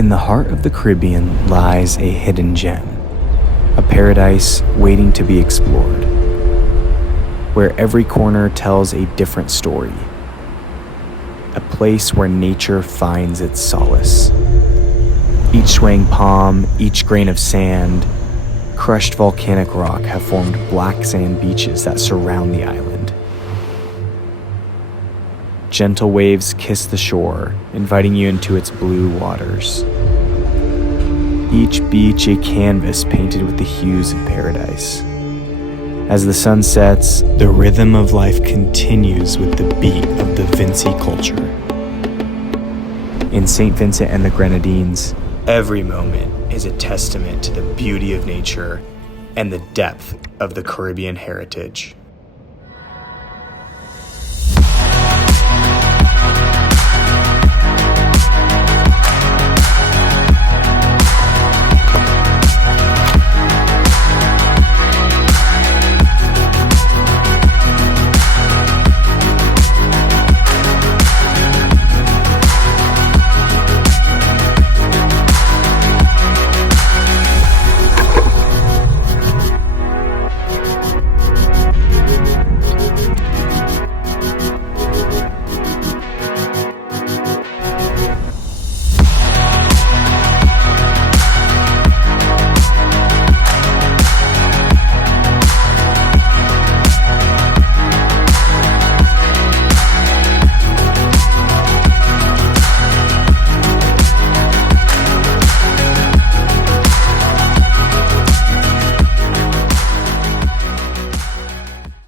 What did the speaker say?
In the heart of the Caribbean lies a hidden gem, a paradise waiting to be explored, where every corner tells a different story, a place where nature finds its solace. Each swaying palm, each grain of sand, crushed volcanic rock have formed black sand beaches that surround the island. Gentle waves kiss the shore, inviting you into its blue waters. Each beach a canvas painted with the hues of paradise. As the sun sets, the rhythm of life continues with the beat of the Vinci culture. In St. Vincent and the Grenadines, every moment is a testament to the beauty of nature and the depth of the Caribbean heritage.